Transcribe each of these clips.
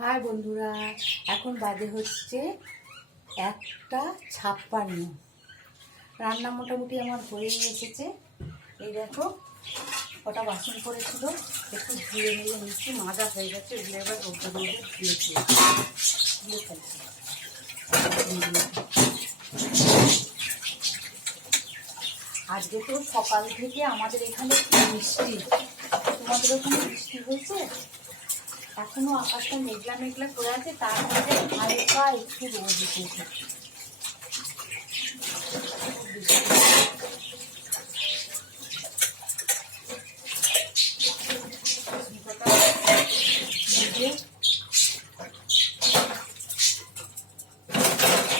High বন্ধুরা, এখন বাজে হচ্ছে 1:56। রান্না মোটামুটি আমার হয়ে এসেছে। এই দেখো, কটা বাসন পড়েছিল, একটু ধুয়ে নিয়ে নিচ্ছি, মাজা হয়ে গেছে। এগুলো এবার রোদে ধুয়ে ফেলছি। আজকে তো সকাল থেকে আমাদের এখানে বৃষ্টি। তোমাদের ওখানে বৃষ্টি হয়েছে? এখনো আকাশটা মেঘলা মেঘলা করে আছে, তার মধ্যে হালকা একটু রোদ উঠেছে।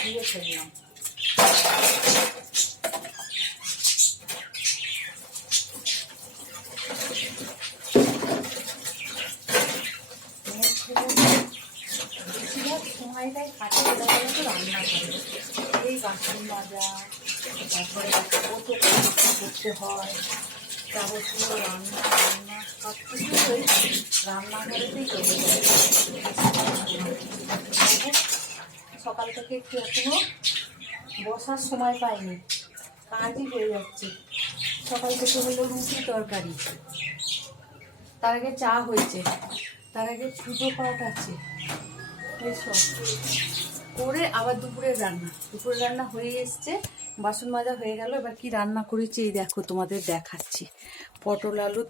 দিয়ে ফেললাম। বেশিরভাগ সময়টাই কাটে তো রান্না করে, এই বাসন মাজা, তারপরে কত করতে হয়, যাবতীয় রান্না সব কিছুই রান্নাঘরেতেই চলে যায়। সকাল থেকে একটু এখনো বসার সময় পাইনি, কাজই হয়ে যাচ্ছে। সকাল থেকে হলো রুটি তরকারি, তার আগে চা হয়েছে, তার আগে পুজো পাঠ আছে, এইসব করে আবার দুপুরের রান্না হয়ে এসছে। বাসন মাজা হয়ে গেল। এবার কি রান্না করেছি এই দেখো, তোমাদের দেখাচ্ছি। পটল আলু